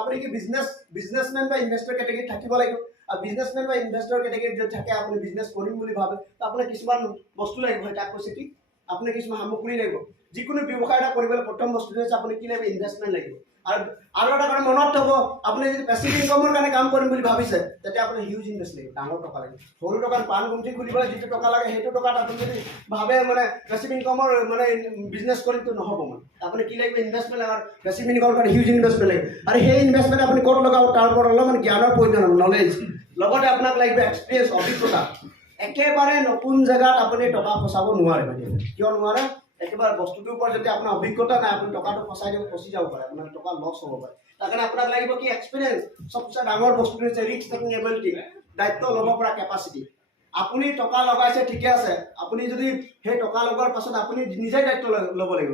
আপুনি কি বিজনেছমেন বা ইনভেষ্টৰ কেটেগৰীত থাকিব লাগিব। আৰু বিজনেছমেন বা ইনভেষ্টৰ কেটেগৰীত যদি থাকে আপুনি বিজনেছ কৰিম বুলি ভাবে আপোনাৰ কিছুমান বস্তু লাগিব। হয় তাক কৈছে কি আপোনাৰ কিছুমান সামগ্ৰী লাগিব। যিকোনো ব্যৱসায় এটা কৰিবলৈ প্ৰথম বস্তুটো হৈছে আপুনি কি লাগিব ইনভেষ্টমেণ্ট লাগিব। আৰু এটা কথা মনত থ'ব আপুনি যদি পেছিভ ইনকামৰ কাৰণে কাম কৰিম বুলি ভাবিছে তেতিয়া আপুনি হিউজ ইনভেষ্ট লাগিব, ডাঙৰ টকা লাগিব। সৰু টকাত পাণ গুমটি খুলিবলৈ যিটো টকা লাগে সেইটো টকাত আপুনি যদি ভাবে মানে পেছিভ ইনকামৰ মানে বিজনেছ কৰিমতো নহ'ব মানে আপুনি কি লাগিব ইনভেষ্টমেণ্ট লাগিব। পেছিভ ইনকামৰ কাৰণে হিউজ ইনভেষ্টমেণ্ট লাগিব। আৰু সেই ইনভেষ্টমেণ্ট আপুনি ক'ত লগাব তাৰ ওপৰত অলপমান জ্ঞানৰ প্ৰয়োজন হ'ব, নলেজ। লগতে আপোনাক লাগিব এক্সপিৰিয়েঞ্চ, অভিজ্ঞতা। একেবাৰে নতুন জেগাত আপুনি টকা ফচাব নোৱাৰে মানে কিয় নোৱাৰে একেবাৰে বস্তুটোৰ ওপৰত যদি আপোনাৰ অভিজ্ঞতা নাই আপুনি টকাটো ফচি যাব পাৰে, আপোনাৰ টকা লছ হ'ব পাৰে। তাৰ কাৰণে আপোনাক লাগিব কি এক্সপিৰিয়েঞ্চ। চবচে ডাঙৰ বস্তুটো হৈছে ৰিস্ক টেকিং এবিলিটি, দায়িত্ব ল'ব পৰা কেপাচিটি। আপুনি টকা লগাইছে ঠিকে আছে, আপুনি যদি সেই টকা লগোৱাৰ পাছত আপুনি নিজে দায়িত্ব ল'ব লাগিব।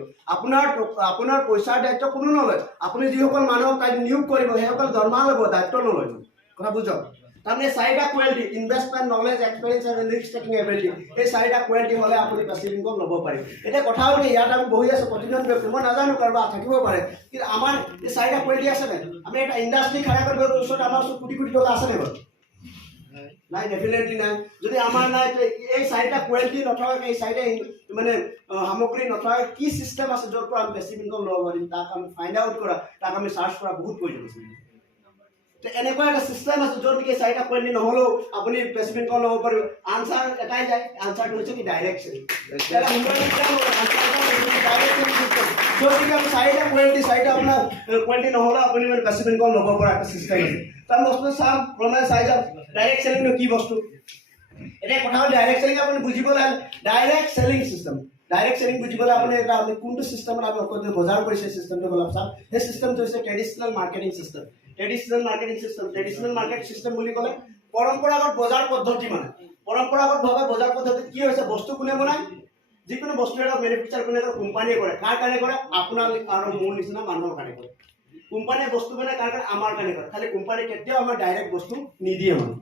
আপোনাৰ পইচাৰ দায়িত্ব কোনো নলয়। আপুনি যিসকল মানুহক তাত নিয়োগ কৰিব সেইসকল দৰমহা ল'ব, দায়িত্ব নলয়। কথা বুজক। তাৰমানে চাৰিটা কোৱালিটি ইনভেষ্টমেণ্ট, নলেজ, এক্সপিৰিয়েঞ্চ আৰু ৰিস্ক টেকিং এবিলিটি, এই চাৰিটা কোৱালিটি হ'লে আপুনি পেছিভ ইনকাম ল'ব পাৰিব। এতিয়া কথা হ'ল ইয়াত আমি বহি আছোঁ প্ৰতিজন ব্যক্তি, মই নাজানো কাৰোবাৰ থাকিব পাৰে কিন্তু আমাৰ এই চাৰিটা কোৱালিটি আছে নাই? আমি এটা ইণ্ডাষ্ট্ৰি খাৰা কৰিব ওচৰত আমাৰ ওচৰত কোটি কোটি টকা আছেনে বাৰু? নাই, ডেফিনেটলি নাই। যদি আমাৰ নাই এই চাৰিটা কোৱালিটি নথকাকৈ এই চাৰিটা মানে সামগ্ৰী নথকাকৈ কি চিষ্টেম আছে য'ৰ পৰা আমি পেছিভ ইনকাম ল'ব পাৰিম তাক আমি ফাইণ্ড আউট কৰা, তাক আমি চাৰ্চ কৰা বহুত প্ৰয়োজন আছে। এনেকুৱা এটা চিষ্টেম আছে য'ত নেকি চাৰিটা কোৱালিটি নহ'লেও আপুনি পেছিভ ইনকাম ল'ব পাৰিব। আনচাৰ এটাই যায়, আনচাৰটো হৈছে কি ডাইৰেক্ট চেলিং। য'ত নেকি আমি চাৰিটা আপোনাৰ কোৱালিটি নহ'লেও আপুনি মানে পেছিভ ইনকাম ল'ব পৰা এটা চিষ্টেম আছে। তাৰ বস্তু চাম ক্ৰমে চাই যাম ডাইৰেক্ট চেলিংটো কি বস্তু। এতিয়া কথা হ'ল ডাইৰেক্ট চেলিং আপুনি বুজিব লাগে। Direct selling system, direct selling বুজিবলৈ আপুনি এটা আমি কোনটো চিষ্টেমত আমি বজাৰ কৰিছে চিষ্টেমটো অলপ চাম। সেই চিষ্টেমটো হৈছে traditional marketing system. Traditional market system বুলি ক'লে পৰম্পৰাগত বজাৰ পদ্ধতি মানে পৰম্পৰাগতভাৱে বজাৰ পদ্ধতিত কি হৈছে বস্তু কোনে বনায়, যিকোনো বস্তু এটা মেনুফেকচাৰ কোনে কৰে, কোম্পানীয়ে কৰে। কাৰ কাৰণে কৰে? আপোনাৰ আৰু মোৰ নিচিনা মানুহৰ কাৰণে কৰে। কোম্পানীয়ে বস্তু বনায় কাৰ কাৰণে? আমাৰ কাৰণে কৰে। খালি কোম্পানীয়ে কেতিয়াও আমাৰ ডাইৰেক্ট বস্তু নিদিয়ে মানে।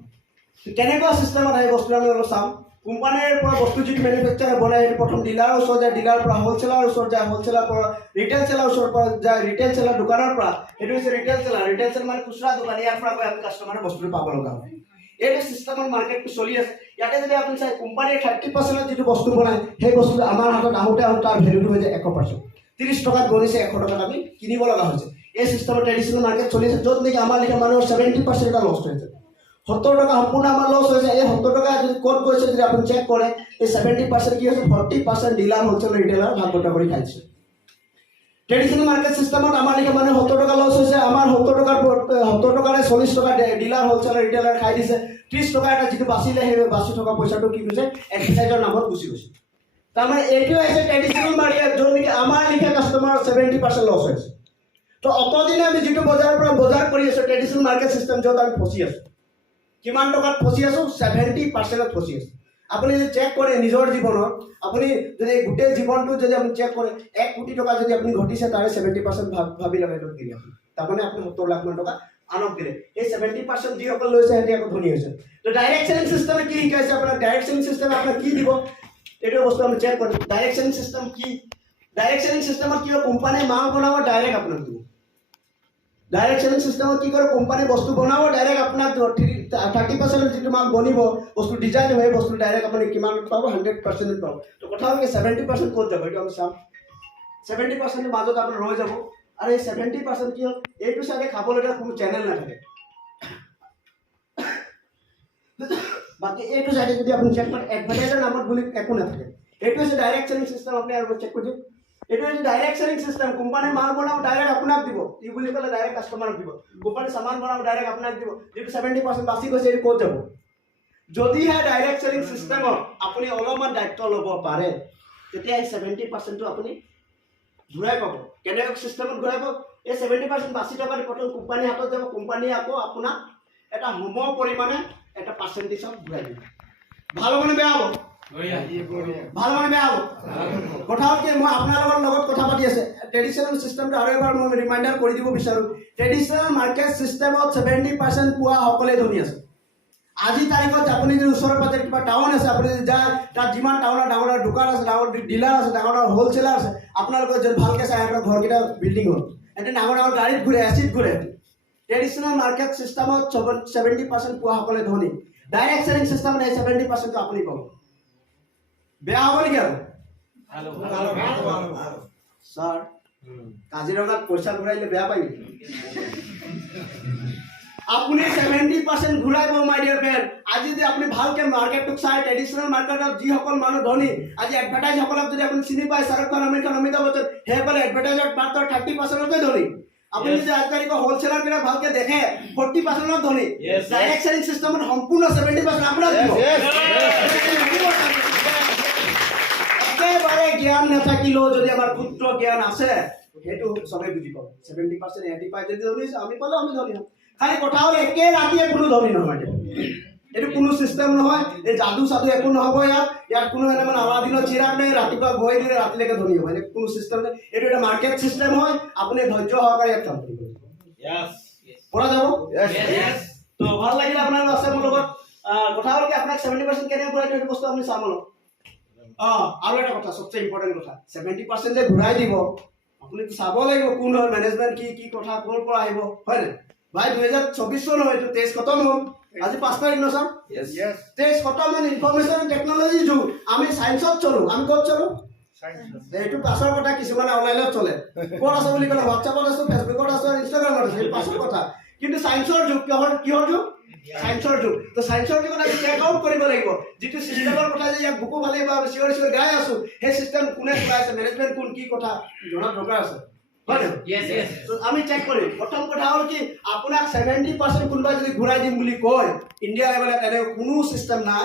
কেনেকুৱা চিষ্টেমত এই বস্তু আমি অলপ চাম। কোম্পানীৰ পৰা বস্তু যিটো মেনুফেকচাৰ বনায় সেইটো প্ৰথম ডিলাৰৰ ওচৰত যায়, ডিলাৰৰ পৰা হ'লচেলাৰৰ ওচৰত যায়, হ'লচেলাৰ পৰা ৰিটেইল চেলাৰ ওচৰৰ পৰা যায়, ৰিটেইল চেলাৰ দোকানৰ পৰা এইটো হৈছে ৰিটেইল চেলাৰ মানে খুচুৰা দোকান, ইয়াৰ পৰা গৈ আমি কাষ্টমাৰৰ বস্তুটো পাব লগা হয়। এইটো চিষ্টেমত মাৰ্কেটটো চলি আছে। ইয়াতে যদি আপুনি চাই কোম্পানীয়ে 30% যিটো বস্তু বনায় সেই বস্তুটো আমাৰ হাতত আহোঁতে তাৰ ভেলুটো হৈ যায় 100%। 30 টকাত গণিছে 100 টকাত আমি কিনিব লগা হৈছে। এই চিষ্টেমত ট্ৰেডিশ্যনেল মাৰ্কেট চলি আছে য'ত নেকি আমাৰ লেখীয়া মানুহৰ 70% এটা লছ হৈছে। 70 টকা সম্পূৰ্ণ আমাৰ লছ হৈছে। এই 70 টকা যদি ক'ত গৈছে যদি আপুনি চেক কৰে এই 70% কি হৈছে 40% ডিলাৰ হ'লচেল ৰিটেইলাৰ ভাগ বতৰা কৰি খাইছে। ট্ৰেডিশ্যনেল মাৰ্কেট চিষ্টেমত আমাৰ লেখীয়া মানুহ 70 টকা লছ হৈছে। আমাৰ 70 টকাৰে 40 টকা ডিলাৰ হ'লচেলাৰ ৰিটেইলাৰ খাই দিছে। 30 টকা এটা যিটো বাচিলে সেই বাচি থকা পইচাটো কি কৈছে এডভাৰটাইজৰ নামত গুচি গৈছে। তাৰমানে এইটো হৈছে ট্ৰেডিশ্যনেল মাৰ্কেট য'ত নেকি আমাৰ লেখীয়া কাষ্টমাৰ 70% লছ হৈছে। তো অতদিনে আমি যিটো বজাৰৰ পৰা বজাৰ কৰি আছোঁ ট্ৰেডিশ্যনেল মাৰ্কেট চিষ্টেম য'ত আমি ফচি আছোঁ। কিমান টকাত ফচি আছোঁ? 70%ত ফচি আছোঁ। আপুনি যদি চেক কৰে নিজৰ জীৱনত, আপুনি যদি গোটেই জীৱনটো যদি আপুনি চেক কৰে 1 কোটি টকা যদি আপুনি ঘটিছে তাৰে 70% ভাবি লগে সেইটো দিলে আপুনি। তাৰমানে আপুনি 70 লাখ মান টকা আনক দিলে। এই 70% যিসকল লৈছে সিহঁতে আকৌ ধনী হৈছে। তো ডাইৰেক্ট চেলিং চিষ্টেমে কি শিকাইছে আপোনাক? ডাইৰেক্ট চেলিং চিষ্টেমে আপোনাক কি দিব এইটো বস্তু আমি চেক কৰিম। ডাইৰেক্ট চেলিং চিষ্টেম কি? ডাইৰেক্ট চেলিং চিষ্টেমত কি হয় কোম্পানীয়ে মাল বনাব ডাইৰেক্ট আপোনাক দিব। ডাইৰেক্ট চেলিং চিষ্টেমত কি কৰে কোম্পানী বস্তু বনাব ডাইৰেক্ট আপোনাক 30% যিটো মাল বনিব বস্তু ডিজাইন হয় বস্তু ডাইৰেক্ট আপুনি কিমান পাব 100% পাব। তো কথা হ'ল 70% ক'ত যাব এইটো আমি চাম। 70% মাজত আপোনাৰ ৰৈ যাব। আৰু এই 70% কি হ'ল এইটো চাগে খাবলগীয়া কোনো চেনেল নাথাকে। বাকী এইটো চাইডে যদি আপুনি চেক কৰে এডভাৰটাইজৰ নামত বুলি একো নাথাকে। এইটো হৈছে ডাইৰেক্ট চেলিং চিষ্টেম। আপুনি আৰু চেক কৰি দিয়ক। এইটো হৈছে ডাইৰেক্ট চেলিং চিষ্টেম। কোম্পানীৰ মাল বনাব ডাইৰেক্ট আপোনাক দিব, ই বুলি ক'লে ডাইৰেক্ট কাষ্টমাৰক দিব। কোম্পানীৰ সামান বনাব ডাইৰেক্ট আপোনাক দিব। যিটো 70% বাচি গৈছে এইটো ক'ত যাব? যদিহে ডাইৰেক্ট চেলিং চিষ্টেমত আপুনি অলপমান দায়িত্ব ল'ব পাৰে তেতিয়া এই 70%টো আপুনি ঘূৰাই পাব। কেনেকৈ চিষ্টেমত ঘূৰাই পাব? এই 70% বাচি টকাটো প্ৰথম কোম্পানীৰ হাতত যাব। কোম্পানীয়ে আকৌ আপোনাক এটা সম পৰিমাণে এটা পাৰ্চেণ্টেজত ঘূৰাই দিব। ভাল মানে বেয়া হ'ব? ভাল মানে বেয়া হ'ব? কথা হ'ল কি মই আপোনালোকৰ লগত কথা পাতি আছে ট্ৰেডিশ্যনেল চিষ্টেমটো আৰু এবাৰ মই ৰিমাইণ্ডাৰ কৰি দিব বিচাৰোঁ। ট্ৰেডিশ্যনেল মাৰ্কেট চিষ্টেমত 70% পোৱা সকলোৱে ধনী আছে। আজি তাৰিখত আপুনি যদি ওচৰে পাজৰে কিবা টাউন আছে আপুনি যদি যায় তাত যিমান টাউনৰ ডাঙৰ ডাঙৰ দোকান আছে, ডাঙৰ ডিলাৰ আছে, ডাঙৰ ডাঙৰ হ'লচেলাৰ আছে, আপোনালোকে যদি ভালকৈ চাই সিহঁতৰ ঘৰকেইটা বিল্ডিং হ'ল। এতিয়া ডাঙৰ ডাঙৰ গাড়ীত ঘূৰে, এচিত ঘূৰে। ট্ৰেডিশ্যনেল মাৰ্কেট চিষ্টেমত 70% পোৱাসকলে ধনী, ডাইৰেক্ট চেলিং চিষ্টেমত 70% আপুনি পাব। বেয়া হ'ব নেকি আৰু? ছাৰ কাজিৰঙাত পইচা ঘূৰাইলে বেয়া পায় নেকি? আপুনি 70% ঘূৰাইব মাই ডিয়াৰ ফ্ৰেণ্ড। আজি যদি আপুনি ভালকে মাৰ্কেটটোক চাই, ট্ৰেডিশ্যনেল মাৰ্কেটত যিসকল মানুহ ধনী, আজি এডভাৰটাইজসকলক যদি আপুনি চিনি পায়, শ্বাহৰুখ খান, আমিৰ খান, অমিতাভ বচ্চন, সেইসকলে এডভাৰটাইজত মাত্ৰ 30%তে ধনী। আপুনি যদি আজি তাৰিখৰ হ'লচেলাৰ বিলাক ভালকে দেখে 40% ধনী। ডাইৰেক্ট চেলিং চিষ্টেমত সম্পূৰ্ণ 70% আপোনাক দিব। একেবাৰে জ্ঞান নাথাকিলেও যদি আমাৰ ক্ষুদ্ৰ জ্ঞান আছে, সেইটো চবেই বুজি পাব। 70% এহেঁতি পাই যদি ধনী, আমি পালেও আমি ধনী হ'ম। খালি কথা হ'ল একে ৰাতিয়ে কোনো ধনী নহয়। এইটো কোনো চিষ্টেম নহয়, এই যাদু চাদু একো নহ'ব ইয়াত কোনো মানে আমাৰ দিনত চিৰাগ নাই, ৰাতিপুৱা গৈ দিলে ৰাতিলৈকে ধনী হ'ব, এনেকৈ কোনো চিষ্টেম নাই। এইটো এটা মাৰ্কেট চিষ্টেম হয়। আপুনি ধৈৰ্য সহকাৰে ইয়াত কাম কৰিব পৰা যাব। তো ভাল লাগিলে আপোনালোক আছে মোৰ লগত। কথা হ'ল কি, আপোনাক 70% কেনেকৈ ঘূৰাই দিয়ে, বস্তু আপুনি চাম অলপ। আৰু এটা কথা, সবচে ইম্পৰ্টেণ্ট কথা, 70% যে ঘূৰাই দিব, আপুনি চাব লাগিব কোন হয়, মেনেজমেণ্ট কি কথা, ক'ৰ পৰা আহিব, হয় নাই? ভাই 2024 চন হয়, এইটো 23 খতম হ'ল। আজি 5 তাৰিখ ন ছাৰ? 23 খতম হ'ল। ইনফৰমেশ্যন টেকনলজি যুগ। আমি চায়েন্সত চলো। আমি ক'ত চলো? এইটো পাছৰ কথা। কিছুমানে অনলাইনত চলে। ক'ত আছে বুলি ক'লে হোৱাটছএপত আছো, ফেচবুকত আছো, ইনষ্টাগ্ৰামত আছো, সেইটো পাছৰ কথা। কিন্তু চায়েন্সৰ যুগ। কিহৰ যুগ? চায়েন্সৰ যুগ। তো চায়েন্সৰ যুগত আমি চেক আউট কৰিব লাগিব যিটো চিষ্টেমৰ কথা যে ইয়াক বুকু ভালেই বা চিঞৰি চিঞৰি গাই আছো, সেই চিষ্টেম কোনে চলাইছে, মেনেজমেণ্ট কোন, কি কথা জনাৰ দৰকাৰ আছে। আমি চেক কৰিম। প্ৰথম কথা হ'ল কি, আপোনাক 70% কোনোবাই যদি ঘূৰাই দিম বুলি কয়, ইণ্ডিয়া লেভেলত এনেকুৱা কোনো চিষ্টেম নাই।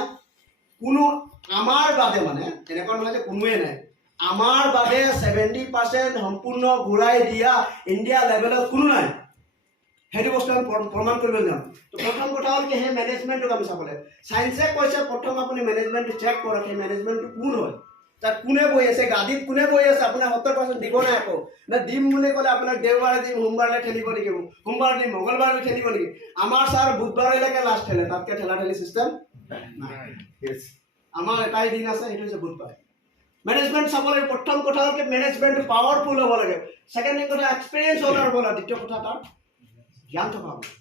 কোনো আমাৰ বাদে, মানে এনেকুৱা নহয় যে কোনোৱে নাই, আমাৰ বাদে 70% সম্পূৰ্ণ ঘূৰাই দিয়া ইণ্ডিয়া লেভেলত কোনো নাই। সেইটো বস্তু আমি প্ৰমাণ কৰিব যাম। তো প্ৰথম কথা হ'ল কি, সেই মেনেজমেণ্টটোক আমি চাব লাগে। চায়েন্সে কৈছে প্ৰথম আপুনি মেনেজমেণ্টটো চেক কৰক, সেই মেনেজমেণ্টটো কোন হয়, তাত কোনে বহি আছে, গাদীত কোনে বহি আছে। আপোনাৰ 70% দিব নাই আকৌ, নে দিম বুলি ক'লে আপোনাক দেওবাৰে দিম, সোমবাৰলৈ ঠেলিব নেকি, সোমবাৰ দিম, মংগলবাৰলৈ ঠেলিব নেকি? আমাৰ ছাৰ বুধবাৰলৈকে লাষ্ট ঠেলে, তাতকৈ ঠেলা ঠেলি চিষ্টেম নাই। আমাৰ এটাই দিন আছে, সেইটো হৈছে বুধবাৰ। মেনেজমেণ্ট চাব লাগে। প্ৰথম কথা হ'ল কি, মেনেজমেণ্টটো পাৱাৰফুল হ'ব লাগে। ছেকেণ্ড থিং কথা, এক্সপিৰিয়েঞ্চ হ'লাৰ হ'ব লাগে। দ্বিতীয় কথা, তাৰ জ্ঞান থকা হ'ব লাগে।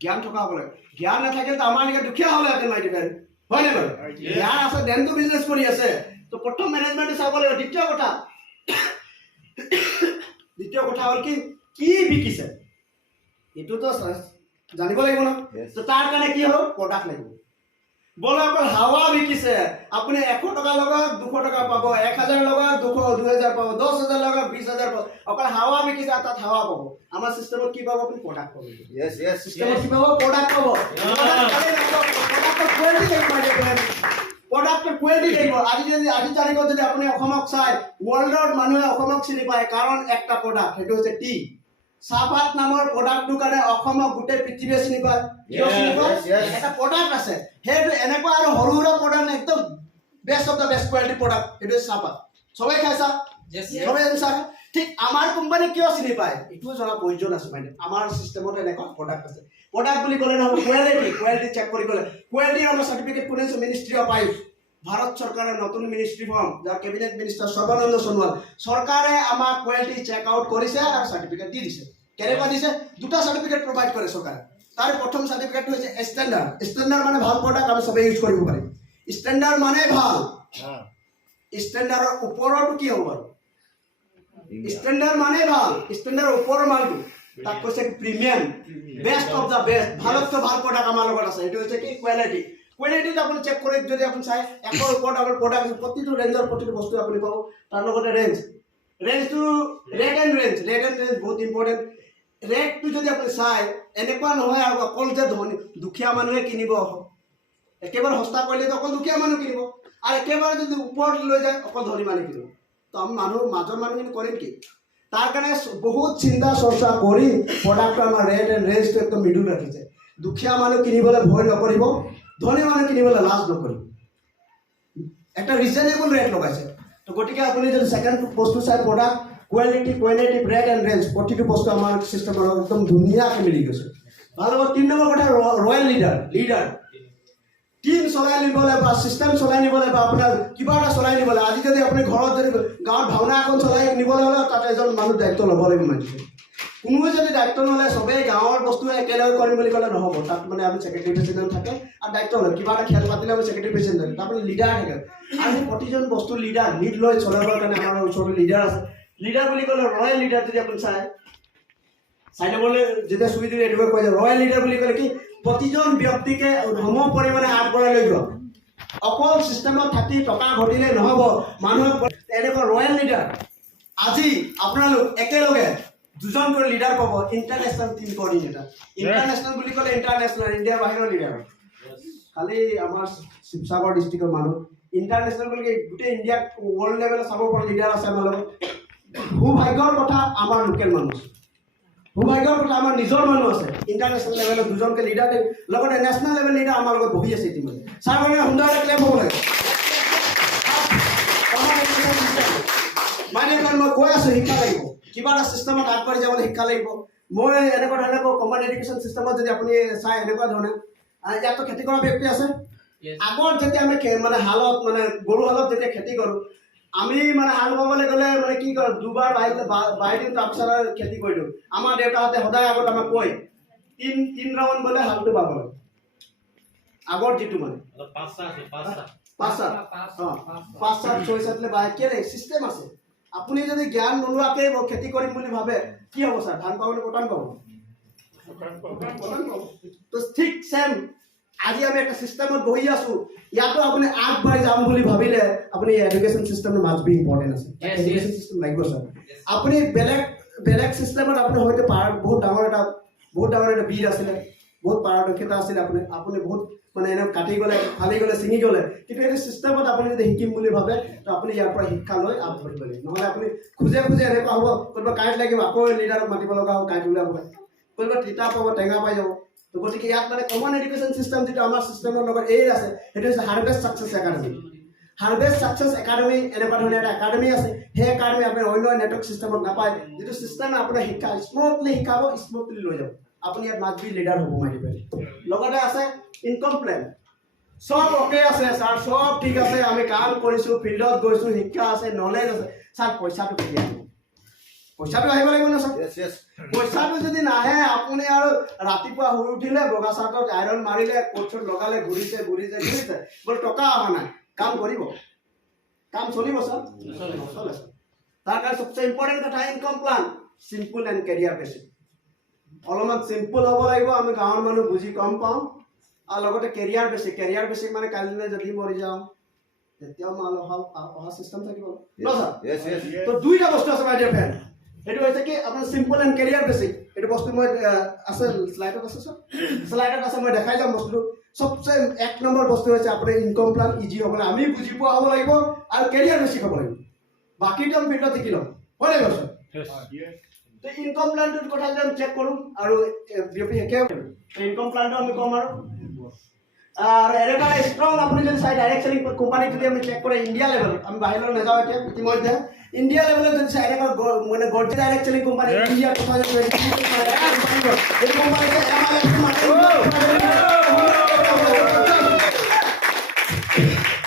জ্ঞান থকা হ'ব লাগে। জ্ঞান নাথাকিলে আমাৰ এনেকৈ দুখীয়া হ'লেহেঁতেন মাইটি ফ্ৰেণ্ড, হয় নে বাৰু? জ্ঞান আছে, দেনটো বিজনেছ কৰি আছে। তো প্ৰথম মেনেজমেণ্টটো চাব লাগিব। দ্বিতীয় কথা হ'ল কি বিকিছে, এইটোতো জানিব লাগিব ন। তো তাৰ কাৰণে কি হ'ল, প্ৰডাক্ট লাগিব। বোলে অকল হাৱা বিকিছে, আপুনি 100 টকা লগাওক 200 টকা পাব, 1000 লগাওক 2000 পাব, 10,000 লগাওক 20,000 পাব। অকল হাৱা বিকিছে, তাত হাৱা পাব। আমাৰ চিষ্টেমত কি পাব, আপুনি প্ৰডাক্ট পাব। চিষ্টেমত কি পাব, প্ৰডাক্ট পাব। প্ৰডাক্টৰ কোৱালিটি থাকিব। আজি তাৰিখত যদি আপুনি অসমক চাই, ৱৰ্ল্ডৰ মানুহে অসমক চিনি পায়, কাৰণ একটা প্ৰডাক্ট, সেইটো হৈছে টি। চাহপাত নামৰ প্ৰডাক্টটোৰ কাৰণে অসমক গোটেই পৃথিৱীয়ে চিনি পায়। কিয় চিনি পায়? এটা প্ৰডাক্ট আছে। সেইটো এনেকুৱা আৰু সৰু সুৰা প্ৰডাক্ট নাই, একদম best of the best quality product, সেইটো হৈছে চাহপাত। চবেই খাই চাহ, চবেই চাহ। ঠিক আমাৰ কোম্পানী কিয় চিনি পায়, এইটোও জনা প্ৰয়োজন আছে। মানে আমাৰ চিষ্টেমত এনেকুৱা প্ৰডাক্ট আছে। প্ৰডাক্ট বুলি ক'লে নহ'ব, কোৱালিটি চেক কৰি গ'লে। কোৱালিটিৰ আমাৰ চাৰ্টিফিকেট কোনে আছে, মিনিষ্ট্ৰী অফ আইচ, ভাৰত চৰকাৰৰ নতুন মিনিষ্ট্ৰী ফৰ্ম, যাৰ কেবিনেট মিনিষ্টাৰ সৰ্বানন্দ সোণোৱাল। চৰকাৰে আমাক কোৱালিটি চেক আউট কৰিছে আৰু চাৰ্টিফিকেট দি দিছে। কেনেকুৱা দিছে, দুটা চাৰ্টিফিকেট প্ৰভাইড কৰে চৰকাৰে। তাৰ প্ৰথম চাৰ্টিফিকেটটো হৈছে ষ্টেণ্ডাৰ্ড। ষ্টেণ্ডাৰ্ড মানে ভাল প্ৰডাক্ট, আমি চবেই ইউজ কৰিব পাৰিম। ষ্টেণ্ডাৰ্ড মানে ভাল। ষ্টেণ্ডাৰ্ডৰ ওপৰতো কি হ'ব বাৰু, ষ্টেণ্ডাৰ্ড মানে ভাল, ষ্টেণ্ডাৰ্ডৰ ওপৰৰ মালটো তাক কৈছে premium, best of the best, ভালতকৈ ভাল প্ৰডাক্ট আমাৰ লগত আছে। সেইটো হৈছে কি, কোৱালিটি। কোৱালিটিত আপুনি চেক কৰি যদি আপুনি চাই, 100ৰ ওপৰত আপোনাৰ প্ৰডাক্ট, প্ৰতিটো ৰেঞ্জৰ প্ৰতিটো বস্তু আপুনি পাব। তাৰ লগতে ৰেঞ্জটো ৰেট এণ্ড ৰেঞ্জ বহুত ইম্পৰ্টেণ্ট। ৰেটটো যদি আপুনি চাই, এনেকুৱা নহয় আৰু অকল যে দুখীয়া মানুহে কিনিব, একেবাৰে সস্তা কৰিলেতো অকল দুখীয়া মানুহ কিনিব, আৰু একেবাৰে যদি ওপৰত লৈ যায় অকল ধনী মানুহ কিনিব। তো আমি মাজৰ মানুহখিনি কৰিম কি? তাৰ কাৰণে বহুত চিন্তা চৰ্চা কৰি প্ৰডাক্টটো আমাৰ ৰেট এণ্ড ৰেঞ্জটো একদম মিডিল ৰাখিছে। দুখীয়া মানুহ কিনিবলৈ ভয় নকৰিব, ধনী মানুহ কিনিবলৈ লাজ নকৰিব। একটা ৰিজনেবল ৰেট লগাইছে। তো গতিকে আপুনি যদি ছেকেণ্ড বস্তু চাই, product quality, rate and range, প্ৰতিটো বস্তু আমাৰ চিষ্টেমৰ একদম ধুনীয়াকৈ মিলি গৈছে। ভাল হ'ব। 3 নম্বৰ কথা, ৰয়েল লিডাৰ। টিম চলাই নিবলৈ বা চিষ্টেম চলাই নিবলৈ বা আপোনাৰ কিবা এটা চলাই নিবলৈ, আজি যদি আপুনি ঘৰত যদি গাঁৱত ভাওনা এখন চলাই নিবলৈ হ'লে তাত এজন মানুহ দায়িত্ব ল'ব লাগিব। মানে কোনোৱে যদি দায়িত্ব নলয়, চবেই গাঁৱৰ বস্তু একেলগে কৰিম বুলি ক'লে নহ'ব তাত মানে আমি ছেক্ৰেটাৰী প্ৰেচিডেণ্ট থাকে আৰু দায়িত্ব লয় কিবা এটা খেল পাতিলে আমি ছেক্ৰেটাৰী প্ৰেচিডেণ্ট থাকে তাৰপৰা লিডাৰ থাকে আৰু প্ৰতিজন বস্তু লিডাৰ লিড লৈ চলাবৰ কাৰণে আমাৰ ওচৰত লিডাৰ আছে লিডাৰ বুলি ক'লে ৰয়েল লিডাৰ যদি আপুনি চাই ল'বলৈ যেতিয়া চুই দিলে এইটোকে কয় যে ৰয়েল লিডাৰ বুলি ক'লে কি প্ৰতিজন ব্যক্তিকে সম পৰিমাণে আগবঢ়াই লৈ যোৱা অকল চিষ্টেমত থাকি টকা ঘটিলে নহ'ব মানুহক এনেকুৱা ৰয়েল লিডাৰ আজি আপোনালোক একেলগে দুজন কৰি লিডাৰ পাব ইণ্টাৰনেশ্যনেল টিম কোঅৰ্ডিনেটৰ ইণ্টাৰনেশ্যনেল বুলি ক'লে ইণ্টাৰনেশ্যনেল ইণ্ডিয়াৰ বাহিৰৰ লিডাৰ খালি আমাৰ শিৱসাগৰ ডিষ্ট্ৰিক্টৰ মানুহ ইণ্টাৰনেশ্যনেল বুলি গোটেই ইণ্ডিয়াত ৱৰ্ল্ড লেভেলত চাব পৰা লিডাৰ আছে আমাৰ লগত সৌভাগ্যৰ কথা আমাৰ লোকেল মানুহ সৌভাগ্যৰ কথা আমাৰ নিজৰ মানুহ আছে ইণ্টাৰনেশ্যনেল লেভেলত দুজনকে লিডাৰ লগতে নেশ্যনেল লেভেল লিডাৰ আমাৰ লগত বহি আছে ইতিমধ্যে ছাৰ মানে সুন্দৰকৈ ক্লেপ হ'ব লাগে মানে কাৰণ মই কৈ আছোঁ শিক্ষা লাগিব কিবা এটা চিষ্টেমত আগবাঢ়ি যাবলৈ শিক্ষা লাগিব মই এনেকুৱা ধৰণে কমন এডুকেশ্যন চিষ্টেমত যদি আপুনি চাই এনেকুৱা ধৰণে ইয়াততো খেতি কৰা ব্যক্তি আছে আগত যেতিয়া আমি মানে হালত মানে গৰু হালত যেতিয়া খেতি কৰোঁ আমি মানে হাল বাবলৈ গ'লে মানে কি কৰোঁ দুবাৰ বাই দিওঁ তাৰপিছত আৰু খেতি কৰি দিওঁ আমাৰ দেউতাহঁতে সদায় আগত আমাক কয় তিন ৰাউণ্ড বোলে হালটো বাব লাগে আগত যিটো মানে 5-7 6-7 বাই কেলে চিষ্টেম আছে আপুনি যদি জ্ঞান নোলোৱাকৈ খেতি কৰিম বুলি ভাবে কি হ'ব ছাৰ ধান পাবলৈ পটান পাব তো ঠিক চেম আজি আমি একটা সিস্টেমত বহি আছো ইয়াতো আপুনি আগবাঢ়ি যাম বুলি ভাবিলে আপুনি এডুকেশ্যন সিস্টেমটো মাষ্ট বি ইম্পৰ্টেণ্ট আছে এডুকেশ্যন সিস্টেম লাগিব স্যাৰ আপুনি বেলেগ সিস্টেমত আপুনি হয়তো বহুত ডাঙৰ এটা বীৰ আছিলে বহুত পাৰদক্ষতা আছিলে আপুনি বহুত মানে এনে কাটি গ'লে ফালি গ'লে ছিঙি গ'লে কিন্তু এইটো সিস্টেমত আপুনি যদি শিকিম বুলি ভাবে তো আপুনি ইয়াৰ পৰা শিক্ষা লৈ আগবাঢ়িব লাগিব নহ'লে আপুনি খুজে এনেকুৱা হ'ব ক'ৰবাত কাৰেণ্ট লাগিব আকৌ লিডাৰক মাতিব লগা হ'ব কাৰেণ্ট ওলাব ক'ৰবাত তিতা পাব টেঙা পাই যাব তো গতিকে ইয়াত মানে কমন এডুকেশ্যন চিষ্টেম যিটো আমাৰ চিষ্টেমৰ লগত আছে সেইটো হৈছে harvest success academy harvest success academy এনেকুৱা ধৰণৰ এটা একাডেমি আছে সেই একাডেমি আপুনি অন্য নেটৱৰ্ক চিষ্টেমত নাপায় যিটো চিষ্টেমে আপোনাৰ শিক্ষা স্মুথলি শিকাব স্মুথলি লৈ যাব আপুনি ইয়াত মাষ্ট বি লিডাৰ হ'ব মাৰিব লগতে আছে ইনকম প্লেন সব অ'কে আছে ছাৰ সব ঠিক আছে আমি কাম কৰিছোঁ ফিল্ডত গৈছোঁ শিক্ষা আছে নলেজ আছে ছাৰ পইচাটো কেতিয়া আহিব পইচাটো আহিব লাগিব না ছাৰ পইচাটো যদি নাহে আপুনি আৰু ৰাতিপুৱা শুই উঠিলে বগা চাৰ্টত আইৰণ মাৰিলে কোটছত লগালে ঘূৰিছে বোলে টকা অহা নাই কাম কৰিব কাম চলিব ছাৰ নচলে ছাৰ তাৰ কাৰণে সবচে ইম্পৰ্টেণ্ট কথা income plan simple and career basic অলপমান চিম্পল হ'ব লাগিব আমি গাঁৱৰ মানুহ বুজি কম পাওঁ আৰু লগতে কেৰিয়াৰ বেচিক মানে কালিলৈ যদি মৰি যাওঁ তেতিয়াও মাল অহা চিষ্টেম থাকিব ন ছাৰ তো দুইটা বস্তু আছে মাই ডিয়াৰ ফ্ৰেণ্ড এইটো হৈছে কি আপোনাৰ চিম্পল এণ্ড কেৰিয়াৰ বেচিক এইটো বস্তু মই আছে শ্লাইডত আছে ছাৰ শ্লাইডত আছে মই দেখাই যাম বস্তুটো সবচে 1 নম্বৰ বস্তু হৈছে আপোনাৰ ইনকম প্লান ইজি হ'বলৈ আমি বুজি পোৱা হ'ব লাগিব আৰু কেৰিয়াৰ বেচিক হ'ব লাগিব বাকীটো আমি ফিল্ডত শিকি ল'ম হয় নাই ছাৰ তো ইনকম প্লানটোৰ কথা যদি আমি চেক কৰোঁ আৰু ইনকম প্লানটো আমি ক'ম আৰু এনেকুৱা ষ্ট্ৰং আপুনি যদি চাই ডাইৰেক্ট চেলিং কোম্পানী যদি আমি চেক কৰে ইণ্ডিয়া লেভেল আমি বাহিৰলৈ নাযাওঁ এতিয়া ইতিমধ্যে ইণ্ডিয়া লেভেলত যদি চাই এনেকুৱা মানে গৰ্জি ডাইৰেক্ট চেলিং কোম্পানী ইণ্ডিয়া 2020 এই কোম্পানী